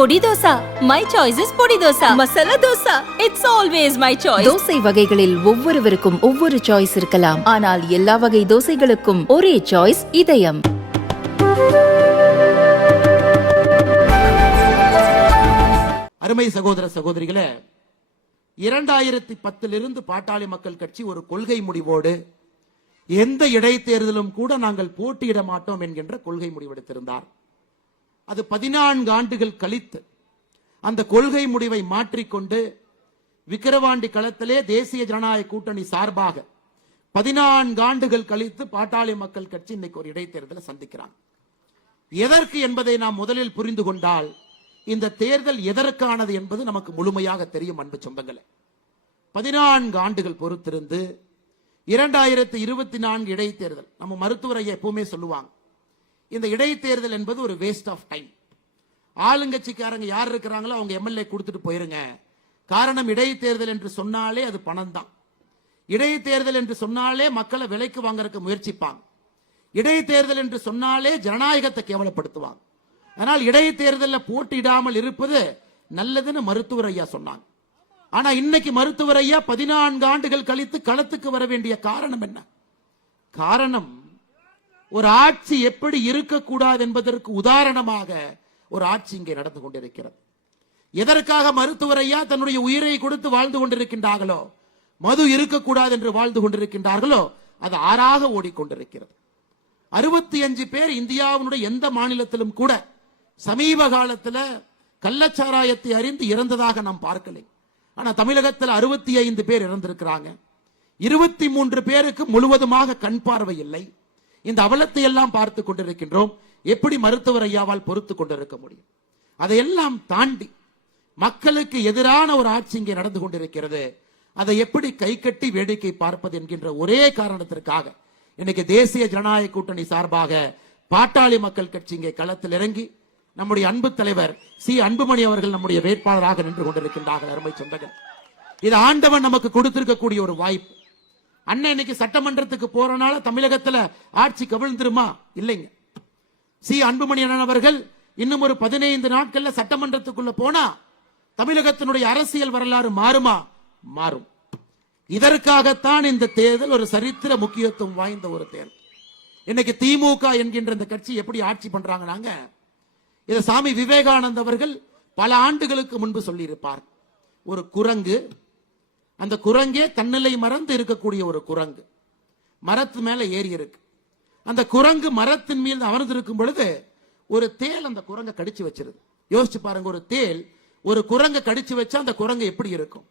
பொடி dosa. My choice is பொடி dosa. Masala dosa. It's always my choice. Dosa வகைகளில் ஒவ்வொருவருக்கும் ஒவ்வொரு சாய்ஸ் இருக்கலாம். ஆனால் எல்லா வகை தோசைகளுக்கும் ஒரே சாய்ஸ் இதயம். அருமை சகோதர சகோதரிகளே, 2010 பாட்டாளி மக்கள் கட்சி ஒரு கொள்கை முடிவோடு எந்த இடைத்தேர்தலும் கூட நாங்கள் போட்டியிட மாட்டோம் என்கின்ற கொள்கை முடிவெடுத்திருந்தார். அது 14 ஆண்டுகள் கழித்து அந்த கொள்கை முடிவை மாற்றிக்கொண்டு விக்கிரவாண்டி களத்திலே தேசிய ஜனநாயக கூட்டணி சார்பாக 14 ஆண்டுகள் கழித்து பாட்டாளி மக்கள் கட்சி இன்னைக்கு ஒரு இடைத்தேர்தலை சந்திக்கிறாங்க. எதற்கு என்பதை நாம் முதலில் புரிந்து கொண்டால் இந்த தேர்தல் எதற்கானது என்பது நமக்கு முழுமையாக தெரியும். அன்பு சொந்தங்களே, 14 ஆண்டுகள் பொறுத்திருந்து 2024 இடைத்தேர்தல், நம்ம மருத்துவரை எப்பவுமே சொல்லுவாங்க, இந்த இடைத்தேர்தல் என்பது ஒரு வேஸ்ட் ஆஃப் டைம். ஆளுங்கட்சிக்காரங்க யார் இருக்கிறாங்களோ அவங்க எம்எல்ஏ கொடுத்துட்டு போயிருங்க. காரணம், இடைத்தேர்தல் என்று சொன்னாலே அது பணம் தான். இடைத்தேர்தல் என்று சொன்னாலே மக்களை விலைக்கு வாங்கறதுக்கு முயற்சிப்பாங்க. இடைத்தேர்தல் என்று சொன்னாலே ஜனநாயகத்தை கேவலப்படுத்துவாங்க. அதனால் இடைத்தேர்தலில் போட்டியிடாமல் இருப்பது நல்லதுன்னு மருத்துவர் ஐயா சொன்னாங்க. ஆனா இன்னைக்கு மருத்துவர் ஐயா 14 ஆண்டுகள் கழித்து களத்துக்கு வர வேண்டிய காரணம் என்ன? காரணம், ஒரு ஆட்சி எப்படி இருக்கக்கூடாது என்பதற்கு உதாரணமாக ஒரு ஆட்சி இங்கே நடந்து கொண்டிருக்கிறது. எதற்காக மருத்துவர் ஐயா தன்னுடைய உயிரை கொடுத்து வாழ்ந்து கொண்டிருக்கின்றார்களோ, மது இருக்கக்கூடாது என்று வாழ்ந்து கொண்டிருக்கின்றார்களோ, அது ஆறாக ஓடிக்கொண்டிருக்கிறது. 65 பேர் இந்தியாவினுடைய எந்த மாநிலத்திலும் கூட சமீப காலத்தில் கள்ளச்சாராயத்தை அறிந்து இறந்ததாக நாம் பார்க்கலை. ஆனா தமிழகத்தில் 65 பேர் இறந்திருக்கிறாங்க. 23 பேருக்கு முழுவதுமாக கண் பார்வை இல்லை. இந்த அவலத்தை எல்லாம் பார்த்து கொண்டிருக்கின்றோம். எப்படி மருத்துவர் ஐயாவால் பொறுத்து கொண்டிருக்க முடியும்? அதையெல்லாம் தாண்டி மக்களுக்கு எதிரான ஒரு ஆட்சி இங்கே நடந்து கொண்டிருக்கிறது. அதை எப்படி கை கட்டி வேடிக்கை பார்ப்பது என்கின்ற ஒரே காரணத்திற்காக இன்னைக்கு தேசிய ஜனநாயக கூட்டணி சார்பாக பாட்டாளி மக்கள் கட்சி இங்கே களத்தில் இறங்கி நம்முடைய அன்பு தலைவர் சி அன்புமணி அவர்கள் நம்முடைய வேட்பாளராக நின்று கொண்டிருக்கின்றார்கள். அருமை சொந்தங்கள், இது ஆண்டவன் நமக்கு கொடுத்திருக்கக்கூடிய ஒரு வாய்ப்பு. அண்ணன் இன்னைக்கு சட்டமன்றத்துக்கு போறனால தமிழகத்துல ஆட்சி கவிழ்ந்துருமா? இல்லைங்க. சி அன்புமணி அண்ணன் அவர்கள் இன்னும் ஒரு 15 நாட்கள்ல சட்டமன்றத்துக்குள்ள போனா தமிழகத்தினுடைய அரசியல் வரலாறு மாறுமா? மாறும். இதற்காகத்தான் இந்த தேர்தல் ஒரு சரித்திர முக்கியத்துவம் வாய்ந்த ஒரு தேர்தல். இன்னைக்கு திமுக என்கின்ற இந்த கட்சி எப்படி ஆட்சி பண்றாங்க? இதை சாமி விவேகானந்த அவர்கள் பல ஆண்டுகளுக்கு முன்பு சொல்லி இருப்பார். ஒரு குரங்கு, அந்த குரங்கே தன்னிலை மறந்து இருக்கக்கூடிய ஒரு குரங்கு மரத்து மேல ஏறி இருக்கு. அந்த குரங்கு மரத்தின் மீது அமர்ந்திருக்கும் பொழுது ஒரு தேல் அந்த குரங்கை கடிச்சு வச்சிருது. யோசிச்சு பாருங்க, ஒரு தேல் ஒரு குரங்கை கடிச்சு வச்சா அந்த குரங்கு எப்படி இருக்கும்?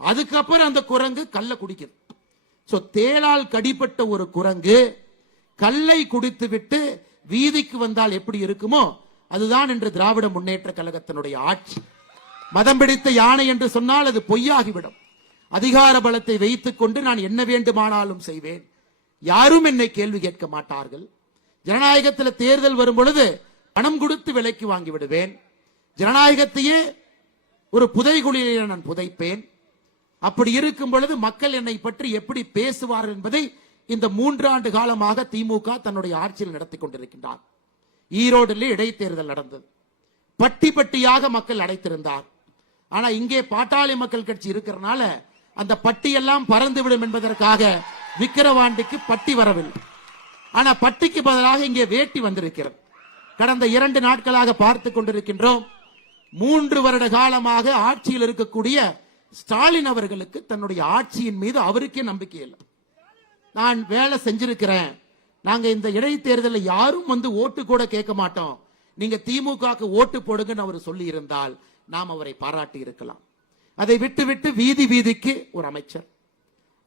அதுக்கப்புறம் அந்த குரங்கு கல்லை குடிக்குது. சோ தேளால் கடிப்பட்ட ஒரு குரங்கு கல்லை குடித்து விட்டு வீதிக்கு வந்தால் எப்படி இருக்குமோ அதுதான் இன்று திராவிட முன்னேற்ற கழகத்தினுடைய ஆட்சி. மதம் பிடித்த யானை என்று சொன்னால் அது பொய்யாகிவிடும். அதிகார பலத்தை வைத்துக் கொண்டு நான் என்ன வேண்டுமானாலும் செய்வேன், யாரும் என்னை கேள்வி கேட்க மாட்டார்கள். ஜனநாயகத்தில் தேர்தல் வரும் பொழுது பணம் கொடுத்து விலைக்கு வாங்கி விடுவேன். ஜனநாயகத்தையே ஒரு புதைகுழியிலே நான் புதைப்பேன். அப்படி இருக்கும் பொழுது மக்கள் என்னை பற்றி எப்படி பேசுவார்கள் என்பதை இந்த 3 ஆண்டு காலமாக திமுக தன்னுடைய ஆட்சியில் நடத்தி கொண்டிருக்கின்றார். ஈரோடில் இடைத்தேர்தல் நடந்தது. பட்டி பட்டியாக மக்கள் அடைத்திருந்தார். ஆனா இங்கே பாட்டாளி மக்கள் கட்சி இருக்கிறனால அந்த பட்டியெல்லாம் பறந்துவிடும் என்பதற்காக விக்கிரவாண்டிக்கு பட்டி வரவில்லை. ஆனா பட்டிக்கு பதிலாக இங்கே வேட்டி வந்திருக்கிறது. கடந்த 2 நாட்களாக பார்த்து கொண்டிருக்கின்றோம். 3 வருட காலமாக ஆட்சியில் இருக்கக்கூடிய ஸ்டாலின் அவர்களுக்கு தன்னுடைய ஆட்சியின் மீது அவருக்கே நம்பிக்கை இல்லை. நான் வேலை செஞ்சிருக்கிறேன், நாங்க இந்த இடைத்தேர்தலில் யாரும் வந்து ஓட்டு கூட கேட்க மாட்டோம், நீங்க திமுக ஓட்டு போடுங்கன்னு அவர் சொல்லி இருந்தால் நாம் அவரை பாராட்டி இருக்கலாம். அதை விட்டு விட்டு வீதி வீதிக்கு ஒரு அமைச்சர்,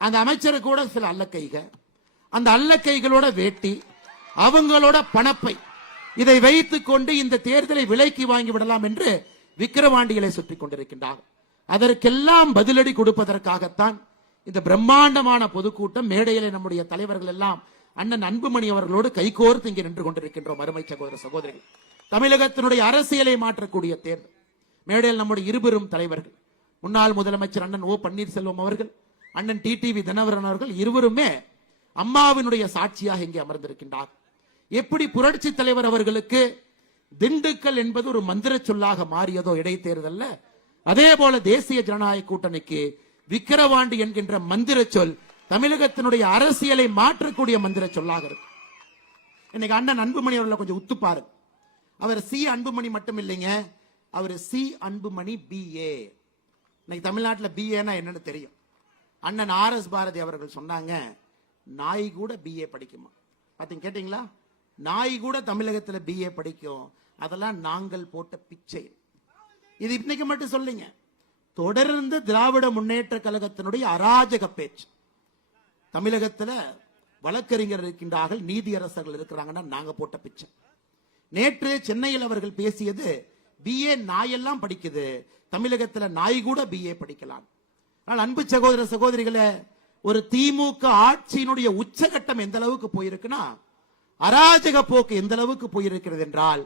அந்த அமைச்சர் கூட சில அல்லக்கைக, அந்த அல்லக்கைகளோட வேட்டி, அவங்களோட பணப்பை, இதை வைத்துக் கொண்டு இந்த தேர்தலை விலைக்கு வாங்கி விடலாம் என்று விக்கிரவாண்டிகளை சுற்றி கொண்டிருக்கின்றார். அதற்கெல்லாம் பதிலடி கொடுப்பதற்காகத்தான் இந்த பிரம்மாண்டமான பொதுக்கூட்டம். மேடையிலே நம்முடைய தலைவர்கள் எல்லாம் அண்ணன் அன்புமணி அவர்களோடு கைகோர்த்து இங்கே நின்று கொண்டிருக்கின்றோம். அருமை சகோதர சகோதரிகள், தமிழகத்தினுடைய அரசியலை மாற்றக்கூடிய தேர்தல். மேடையில் நம்முடைய இருபெரும் தலைவர்கள், முன்னாள் முதலமைச்சர் அண்ணன் ஓ பன்னீர்செல்வம் அவர்கள், அண்ணன் டிடிவி தினகரன் அவர்கள் இருவருமே அம்மாவினுடைய சாட்சியாக இங்கே அமர்ந்திருக்கின்றார். எப்படி புரட்சி தலைவர் அவர்களுக்கு திண்டுக்கல் என்பது ஒரு மந்திர சொல்லாக மாறியதோ இடைத்தேர்தல்ல, அதே போல தேசிய ஜனநாயக கூட்டணிக்கு விக்கிரவாண்டி என்கின்ற மந்திர சொல் தமிழகத்தினுடைய அரசியலை மாற்றக்கூடிய மந்திர சொல்லாக இருக்கு. இன்னைக்கு அண்ணன் அன்புமணி அவர்களை கொஞ்சம் உத்து பாருங்க. அவர் சி அன்புமணி மட்டும் இல்லைங்க, அவர் சி அன்புமணி BA. இன்னைக்கு தமிழ்நாட்டில் BAனா என்னன்னு தெரியும். அண்ணன் RS பாரதி அவர்கள் சொன்னாங்க, நாய் கூட BA படிக்குமா. பாத்தீங்க, கேட்டீங்களா? நாய் கூட தமிழகத்தில் BA படிக்கும். அதெல்லாம் நாங்கள் போட்ட பிச்சை. இது இன்னைக்கு மட்டும் சொல்லுங்க, தொடர்ந்து திராவிட முன்னேற்ற கழகத்தினுடைய அராஜக பேச்சு. தமிழகத்தில் வழக்கறிஞர் இருக்கின்றார்கள், நீதியரசர்கள் இருக்கிறாங்கன்னா நாங்க போட்ட பிச்சை. நேற்று சென்னையில் அவர்கள் பேசியது, BA நாயெல்லாம் படிக்குது, தமிழகத்தில் நாய் கூட BA படிக்கலாம். ஆனால் அன்பு சகோதர சகோதரிகளே, ஒரு திமுக ஆட்சியினுடைய உச்சகட்டம் எந்த அளவுக்கு போயிருக்குன்னா, அராஜக போக்கு எந்த அளவுக்கு போயிருக்கிறது என்றால்,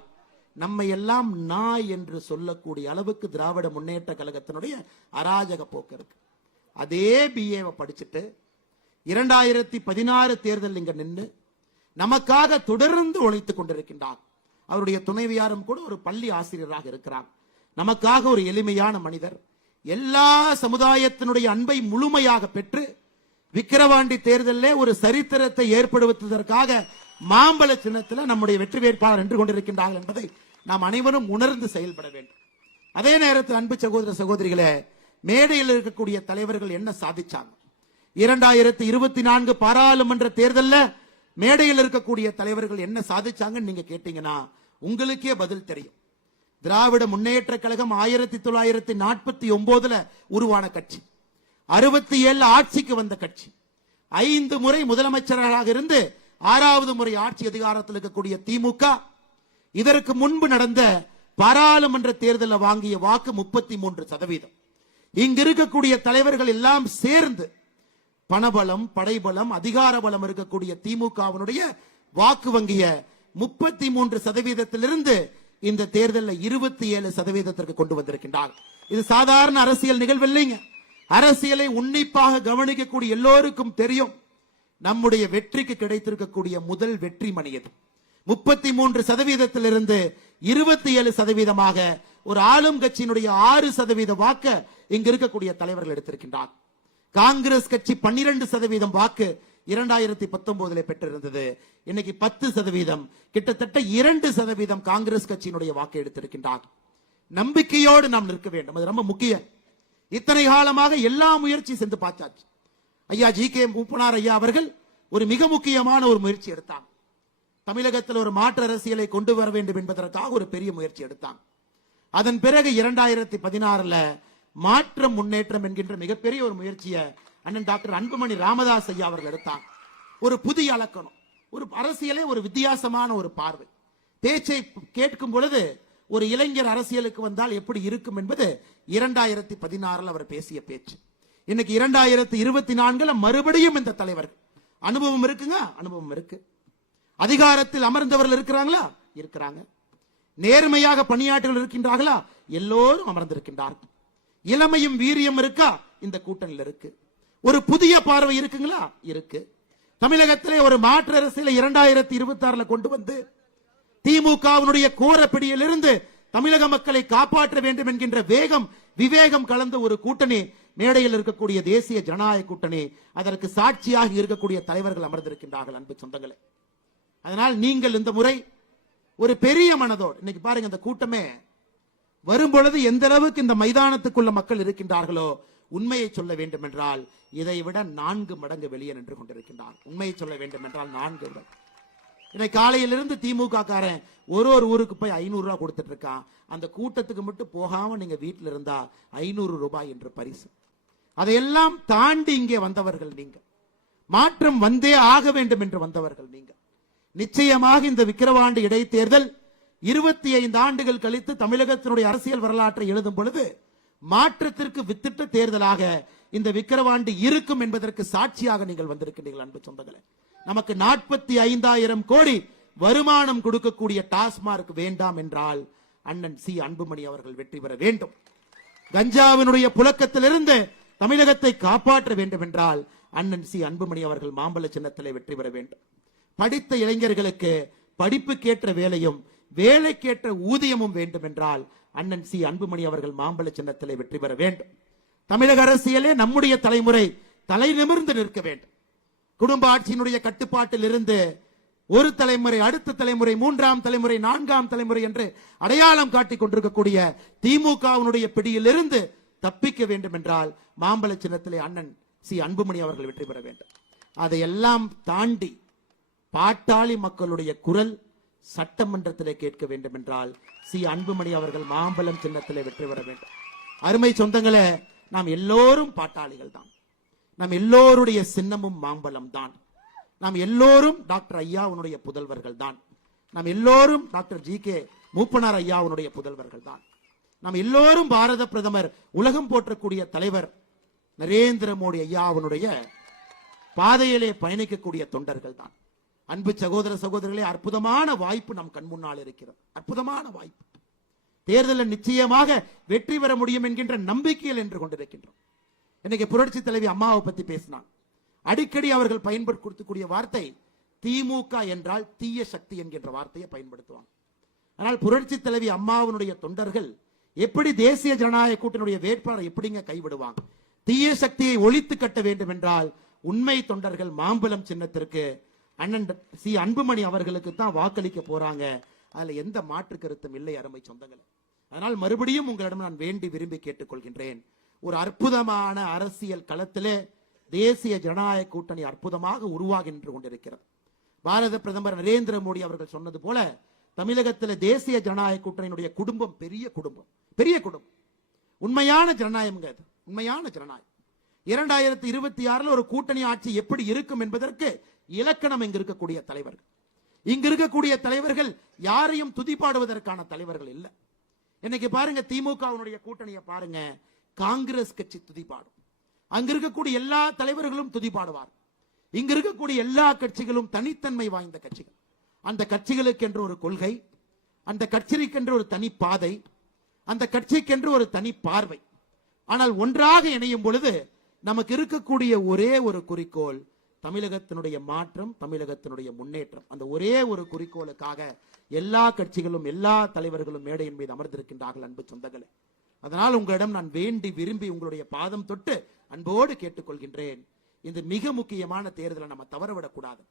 நம்ம எல்லாம் நாய் என்று சொல்லக்கூடிய அளவுக்கு திராவிட முன்னேற்ற கழகத்தினுடைய அராஜக போக்கு இருக்கு. அதே BA படிச்சுட்டு 2016 தேர்தல் இங்க நின்று நமக்காக தொடர்ந்து உழைத்துக் கொண்டிருக்கின்றார். அவருடைய துணைவியாரும் கூட ஒரு பள்ளி ஆசிரியராக இருக்கிறார். நமக்காக ஒரு எளிமையான மனிதர். எல்லா சமுதாயத்தினுடைய அன்பை முழுமையாக பெற்று விக்கிரவாண்டி தேர்தலில் ஒரு சரித்திரத்தை ஏற்படுத்துவதற்காக மாம்பழ சின்னத்தில் நம்முடைய வெற்றி வேட்பாளர் நின்று கொண்டிருக்கின்றார்கள் என்பதை நாம் அனைவரும் உணர்ந்து செயல்பட வேண்டும். அதே நேரத்தில் அன்பு சகோதர சகோதரிகளே, மேடையில் இருக்கக்கூடிய தலைவர்கள் என்ன சாதிச்சாங்க? 2024 பாராளுமன்ற தேர்தலில் மேடையில் இருக்கக்கூடிய தலைவர்கள் என்ன சாதிச்சாங்கன்னு நீங்க கேட்டீங்கன்னா உங்களுக்கே பதில் தெரியும். திராவிட முன்னேற்ற கழகம் 1949 உருவான கட்சி, 67 ஆட்சிக்கு வந்த கட்சி, 5 முறை முதலமைச்சராக இருந்து 6வது முறை ஆட்சி அதிகாரத்தில் இருக்கக்கூடிய திமுக, இதற்கு முன்பு நடந்த பாராளுமன்ற தேர்தலில் வாங்கிய வாக்கு 33%. இங்கு இருக்கக்கூடிய தலைவர்கள் எல்லாம் சேர்ந்து பணபலம், படைபலம், அதிகார பலம் இருக்கக்கூடிய திமுகவினுடைய வாக்கு வங்கிய 33%இருந்து இந்த தேர்தலில் 27% கொண்டு வந்திருக்கின்றார். இது சாதாரண அரசியல் நிகழ்வு இல்லைங்க. அரசியலை உன்னிப்பாக கவனிக்கக்கூடிய எல்லோருக்கும் தெரியும், நம்முடைய வெற்றிக்கு கிடைத்திருக்கக்கூடிய முதல் வெற்றி மணி இது. 33%இருந்து 27% ஒரு ஆளும் கட்சியினுடைய 6% வாக்க இங்கு இருக்கக்கூடிய தலைவர்கள் எடுத்திருக்கின்றார். காங்கிரஸ் கட்சி 12% வாக்கு 2019 பெற்றிருந்தது. இன்னைக்கு 10%, கிட்டத்தட்ட 2% காங்கிரஸ் கட்சியினுடைய வாக்கு எடுத்திருக்கின்றார். நம்பிக்கையோடு நாம் நிற்க வேண்டும், அது ரொம்ப முக்கியம். இத்தனை காலமாக எல்லா முயற்சி சென்று பார்த்தாச்சு. ஐயா GK மூப்பனார் ஐயா அவர்கள் ஒரு மிக முக்கியமான ஒரு முயற்சி எடுத்தாங்க. தமிழகத்தில் ஒரு மாற்று அரசியலை கொண்டு வர வேண்டும் என்பதற்காக ஒரு பெரிய முயற்சி எடுத்தாங்க. அதன் பிறகு 2016 மாற்றம் முன்னேற்றம் என்கின்ற மிகப்பெரிய ஒரு முயற்சியை அண்ணன் டாக்டர் அன்புமணி ராமதாஸ் ஐயா அவர்கள் எடுத்தாங்க. ஒரு புதிய அலக்கணம், ஒரு அரசியலே ஒரு வித்தியாசமான ஒரு பார்வை. பேச்சை கேட்கும் பொழுது ஒரு இளைஞர் அரசியலுக்கு வந்தால் எப்படி இருக்கும் என்பது 2016 அவர் பேசிய பேச்சு. இன்னைக்கு 2024 மறுபடியும் இந்த தலைவர்கள் அனுபவம் இருக்குங்க, அனுபவம் இருக்கு. அதிகாரத்தில் அமர்ந்தவர்கள் இருக்கிறாங்களா? இருக்கிறாங்க. நேர்மையாக பணியாற்றல் இருக்கின்றார்களா? எல்லோரும் அமர்ந்திருக்கின்றார்கள். இளமையும் வீரியம் இருக்கா? இந்த கூட்டணியில் இருக்கு. ஒரு புதிய பார்வை இருக்குங்களா? இருக்கு. தமிழகத்திலே ஒரு மாற்று அரசியலை 2026 கொண்டு வந்து திமுகவினுடைய கோரப்பிடியிலிருந்து தமிழக மக்களை காப்பாற்ற வேண்டும் என்கின்ற வேகம், விவேகம் கலந்த ஒரு கூட்டணி மேடையில் இருக்கக்கூடிய தேசிய ஜனநாயக கூட்டணி. அதற்கு சாட்சியாக இருக்கக்கூடிய தலைவர்கள் அமர்ந்திருக்கின்றார்கள். அன்பு சொந்தங்களே, அதனால் நீங்கள் இந்த முறை ஒரு பெரிய மனதோடு, இன்னைக்கு பாருங்க, இந்த கூட்டமே வரும்பொழுது எந்த அளவுக்கு இந்த மைதானத்துக்குள்ள மக்கள் இருக்கின்றார்களோ, உண்மையை சொல்ல வேண்டும் என்றால் இதை விட 4 மடங்கு வெளியே நின்று கொண்டிருக்கின்றார். உண்மையை சொல்ல வேண்டும் என்றால் 4 மடங்கு. இன்னைக்கு காலையிலிருந்து திமுக காரன் ஒரு ஊருக்கு போய் 500 ரூபாய் கொடுத்துட்டு இருக்கான். அந்த கூட்டத்துக்கு மட்டும் போகாம நீங்க வீட்டில் இருந்தா 500 ரூபாய் என்று பரிசு. அதையெல்லாம் தாண்டி இங்கே வந்தவர்கள் நீங்க. மாற்றம் வந்தே ஆக வேண்டும் என்று வந்தவர்கள் நீங்க. நிச்சயமாக இந்த விக்கிரவாண்டி இடைத்தேர்தல் 25 ஆண்டுகள் கழித்து தமிழகத்தினுடைய அரசியல் வரலாற்றை எழுதும் பொழுது மாற்றத்திற்கு வித்திட்ட தேர்தலாக இந்த விக்கிரவாண்டி இருக்கும் என்பதற்கு சாட்சியாக நீங்கள் வந்திருக்கின்றீர்கள். அன்பு சொந்தங்களே, நமக்கு 45,000 கோடி வருமானம் கொடுக்கக்கூடிய டாஸ்மார்க் வேண்டாம் என்றால் அண்ணன் சி அன்புமணி அவர்கள் வெற்றி பெற வேண்டும். கஞ்சாவினுடைய புழக்கத்திலிருந்து தமிழகத்தை காப்பாற்ற வேண்டும் என்றால் அண்ணன் சி அன்புமணி அவர்கள் மாம்பழ சின்னத்திலே வெற்றி பெற வேண்டும். படித்த இளைஞர்களுக்கு படிப்புக்கேற்ற வேலையும், வேலைக்கேற்ற ஊதியமும் வேண்டும் என்றால் அண்ணன் சி அன்புமணி அவர்கள் மாம்பழ சின்னத்திலே வெற்றி பெற வேண்டும். தமிழக அரசியலே நம்முடைய தலைமுறை தலை நிமிர்ந்து நிற்க வேண்டும். குடும்ப ஆட்சியினுடைய கட்டுப்பாட்டில் இருந்து ஒரு தலைமுறை, அடுத்த தலைமுறை, மூன்றாம் தலைமுறை, நான்காம் தலைமுறை என்று அடையாளம் காட்டிக் கொண்டிருக்கக்கூடிய திமுகவினுடைய பிடியில் இருந்து தப்பிக்க வேண்டும் என்றால் மாம்பழ சின்னத்திலே அண்ணன் சி அன்புமணி அவர்கள் வெற்றி பெற வேண்டும். அதையெல்லாம் தாண்டி பாட்டாளி மக்களுடைய குரல் சட்டமன்றத்திலே கேட்க வேண்டும் என்றால் சி அன்புமணி அவர்கள் மாம்பழம் சின்னத்திலே வெற்றி பெற வேண்டும். அருமை சொந்தங்களே, நாம் எல்லோரும் பாட்டாளிகள் தான். நாம் எல்லோருடைய சின்னமும் மாம்பழம் தான். நாம் எல்லோரும் டாக்டர் ஐயாவுடைய புதல்வர்கள் தான். நாம் எல்லோரும் டாக்டர் ஜி.கே. மூப்பனார் ஐயாவுடைய புதல்வர்கள் தான். நாம் எல்லோரும் பாரத பிரதமர், உலகம் போற்றக்கூடிய தலைவர் நரேந்திர மோடி ஐயாவுடைய பாதையிலே பயணிக்கக்கூடிய தொண்டர்கள் தான். அன்பு சகோதர சகோதரிகளே, அற்புதமான வாய்ப்பு நம் கண் முன்னால் இருக்கிறது. அற்புதமான வாய்ப்பு. தேர்தலில் நிச்சயமாக வெற்றி பெற முடியும் என்கின்ற நம்பிக்கையில் என்று கொண்டிருக்கின்றோம். இன்னைக்கு புரட்சி தலைவி அம்மாவை பத்தி பேசினான். அடிக்கடி அவர்கள் பயன்படுத்தக்கூடிய வார்த்தை திமுக என்றால் தீய சக்தி என்கின்ற வார்த்தையை பயன்படுத்துவாங்க. ஆனால் புரட்சி தலைவி அம்மாவுடைய தொண்டர்கள் எப்படி தேசிய ஜனநாயக கூட்டணியுடைய வேட்பாளரை எப்படிங்க கைவிடுவாங்க? தீய சக்தியை ஒழித்து கட்ட வேண்டும் என்றால் உண்மை தொண்டர்கள் மாம்பழம் சின்னத்திற்கு அண்ணன் சி அன்புமணி அவர்களுக்கு தான் வாக்களிக்க போறாங்க. அதுல எந்த மாற்று கருத்தும் இல்லை அருமை சொந்தங்களே. அதனால் மறுபடியும் உங்களிடம் நான் வேண்டி விரும்பி கேட்டுக்கொள்கின்றேன். ஒரு அற்புதமான அரசியல் களத்திலே தேசிய ஜனநாயக கூட்டணி அற்புதமாக உருவாகின்று கொண்டிருக்கிறது. பாரத பிரதமர் நரேந்திர மோடி அவர்கள் சொன்னது போல தமிழகத்தில் தேசிய ஜனநாயக கூட்டணியினுடைய குடும்பம் பெரிய குடும்பம், பெரிய குடும்பம். உண்மையான ஜனநாயகம், உண்மையான ஜனநாயகம். 2026 ஒரு கூட்டணி ஆட்சி எப்படி இருக்கும் என்பதற்கு இலக்கணம் இங்கு இருக்கக்கூடிய தலைவர்கள். இங்கு இருக்கக்கூடிய தலைவர்கள் யாரையும் துதிப்பாடுவதற்கான தலைவர்கள் இல்லை. இன்னைக்கு பாருங்க, திமுகவுடைய கூட்டணியை பாருங்க, காங்கிரஸ் கட்சி துதிப்பாடும். அங்க இருக்கக்கூடிய எல்லா தலைவர்களும் துதிப்பாடுவார். இங்க இருக்கக்கூடிய எல்லா கட்சிகளும் தனித்தன்மை வாய்ந்த கட்சிகள். அந்த கட்சிகளுக்கு என்று ஒரு கொள்கை, அந்த கட்சிக்கென்று ஒரு தனி பாதை, அந்த கட்சிக்கென்று ஒரு தனி பார்வை. ஆனால் ஒன்றாக இணையும் பொழுது நமக்கு இருக்கக்கூடிய ஒரே ஒரு குறிக்கோள் தமிழகத்தினுடைய மாற்றம், தமிழகத்தினுடைய முன்னேற்றம். அந்த ஒரே ஒரு குறிக்கோளுக்காக எல்லா கட்சிகளும் எல்லா தலைவர்களும் மேடையின் மீது அமர்ந்திருக்கின்றார்கள் அன்பு சொந்தங்களே. அதனால் உங்களிடம் நான் வேண்டி விரும்பி உங்களுடைய பாதம் தொட்டு அன்போடு கேட்டுக்கொள்கின்றேன். இந்த மிக முக்கியமான தேர்தலை நம்ம தவறவிடக்கூடாது.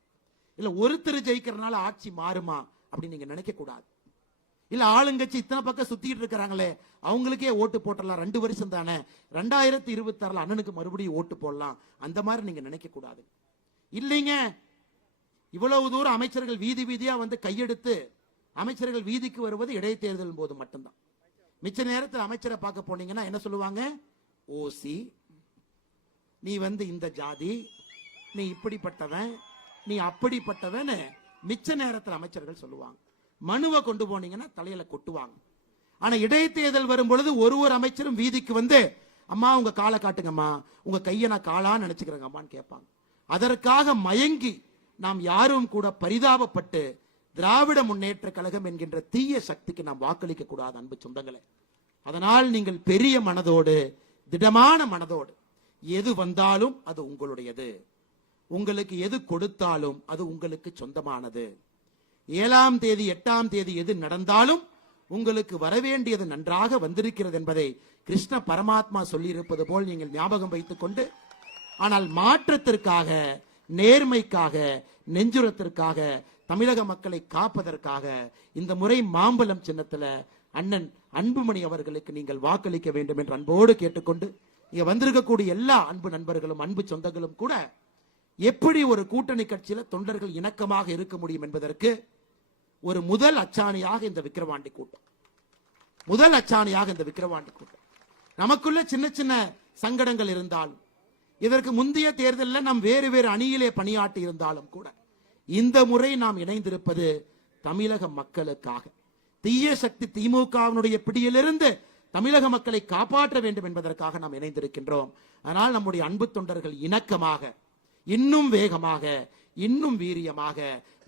இல்ல ஒருத்தர் ஜெயிக்கிறதுனால ஆட்சி மாறுமா அப்படின்னு நீங்க நினைக்க கூடாது. இல்ல ஆளுங்கட்சி இத்தனை பக்கம் சுத்திட்டு இருக்கிறாங்களே, அவங்களுக்கே ஓட்டு போட்டலாம், 2 வருஷம் தானே, 2026 அண்ணனுக்கு மறுபடியும் ஓட்டு போடலாம், அந்த மாதிரி நீங்க நினைக்க கூடாது. இல்லைங்க, இவ்வளவு தூரம் அமைச்சர்கள் வீதி வீதியா வந்து கையெடுத்து அமைச்சர்கள் வீதிக்கு வருவது இடைத்தேர்தல் போது மட்டும்தான். மிச்ச நேரத்தில் அமைச்சரை பார்க்க போனீங்கன்னா என்ன சொல்லுவாங்க? ஓசி, நீ வந்து இந்த ஜாதி, நீ இப்படிப்பட்டவன், நீ அப்படிப்பட்டவன் மிச்ச நேரத்தில் அமைச்சர்கள் சொல்லுவாங்க. மனுவை கொண்டு போனீங்கன்னா தலையில கொட்டுவாங்க. ஆனா இடைத்தேர்தல் வரும் பொழுது ஒரு அமைச்சரும் வீதிக்கு வந்து அம்மா உங்க காலை காட்டுங்கம்மா, உங்க கையை நான் காலான்னு நினைச்சுக்கிறேங்க அம்மான்னு கேட்பாங்க. அதற்காக மயங்கி நாம் யாரும் கூட பரிதாபப்பட்டு திராவிட முன்னேற்ற கழகம் என்கின்ற தீய சக்திக்கு நாம் வாக்களிக்க கூடாது அன்பு சொந்தங்களே. அதனால் நீங்கள் பெரிய மனதோடு, திடமான மனதோடு, எது வந்தாலும் அது உங்களுடையது, உங்களுக்கு எது கொடுத்தாலும் அது உங்களுக்கு சொந்தமானது. 7ஆம் தேதி 8ஆம் தேதி எது நடந்தாலும் உங்களுக்கு வரவேண்டியது நன்றாக வந்திருக்கிறது என்பதை கிருஷ்ண பரமாத்மா சொல்லி இருப்பது போல் நீங்கள் ஞாபகம் வைத்துக் கொண்டு, ஆனால் மாற்றத்திற்காக, நேர்மைக்காக, நெஞ்சுரத்திற்காக, தமிழக மக்களை காப்பதற்காக இந்த முறை மாம்பழம் சின்னத்துல அண்ணன் அன்புமணி அவர்களுக்கு நீங்கள் வாக்களிக்க வேண்டும் என்று அன்போடு கேட்டுக்கொண்டு, இங்க வந்திருக்கக்கூடிய எல்லா அன்பு நண்பர்களும் அன்பு சொந்தங்களும் கூட எப்படி ஒரு கூட்டணி கட்சியில தொண்டர்கள் இணக்கமாக இருக்க முடியும் என்பதற்கு ஒரு முதல் அச்சாணியாக இந்த விக்கிரவாண்டி கூட்டம், முதல் அச்சாணியாக இந்த விக்கிரவாண்டி கூட்டம். நமக்குள்ள சின்ன சின்ன சங்கடங்கள் இருந்தாலும், இதற்கு முந்தைய தேர்தலில் நாம் வேறு வேறு அணியிலே பணியாற்றி இருந்தாலும் கூட இந்த முறை நாம் இணைந்திருப்பது தமிழக மக்களுக்காக. தீய சக்தி திமுகவினுடைய பிடியிலிருந்து தமிழக மக்களை காப்பாற்ற வேண்டும் என்பதற்காக நாம் இணைந்திருக்கின்றோம். ஆனால் நம்முடைய அன்பு தொண்டர்கள் இணக்கமாக, இன்னும் வேகமாக, இன்னும் வீரியமாக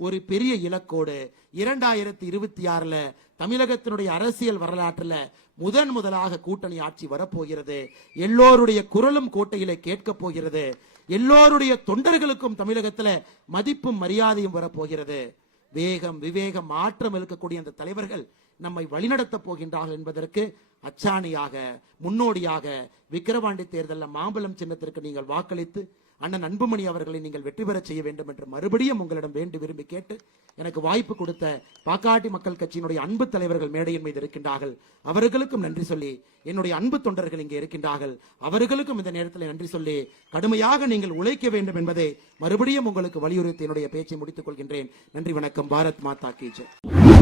ஒரு பெரிய இலக்கோடு 2026 தமிழகத்தினுடைய அரசியல் வரலாற்றில் முதலாக கூட்டணி ஆட்சி வரப்போகிறது. எல்லோருடைய குரலும் கோட்டையிலே கேட்க போகிறது. எல்லோருடைய தொண்டர்களுக்கும் தமிழகத்தில் மதிப்பும் மரியாதையும் வரப்போகிறது. வேகம், விவேகம், மாற்றம் இருக்கக்கூடிய அந்த தலைவர்கள் நம்மை வழிநடத்தப் போகின்றார்கள் என்பதற்கு அச்சாணியாக, முன்னோடியாக விக்கிரவாண்டி தேர்தலில் மாம்பழம் சின்னத்திற்கு நீங்கள் வாக்களித்து அண்ணன் அன்புமணி அவர்களை நீங்கள் வெற்றி பெறச் செய்ய வேண்டும் என்று மறுபடியும் உங்களிடம் வேண்டி விரும்பி கேட்டு, எனக்கு வாய்ப்பு கொடுத்த பாக்காட்டி மக்கள் கட்சியினுடைய அன்பு தலைவர்கள் மேடையின் மீது இருக்கின்றார்கள், அவர்களுக்கும் நன்றி சொல்லி, என்னுடைய அன்பு தொண்டர்கள் இங்கே இருக்கின்றார்கள், அவர்களுக்கும் இந்த நேரத்தில் நன்றி சொல்லி, கடுமையாக நீங்கள் உழைக்க வேண்டும் என்பதை மறுபடியும் உங்களுக்கு வலியுறுத்தி என்னுடைய பேச்சை முடித்துக் கொள்கின்றேன். நன்றி, வணக்கம். பாரத் மாதா கி ஜெய்.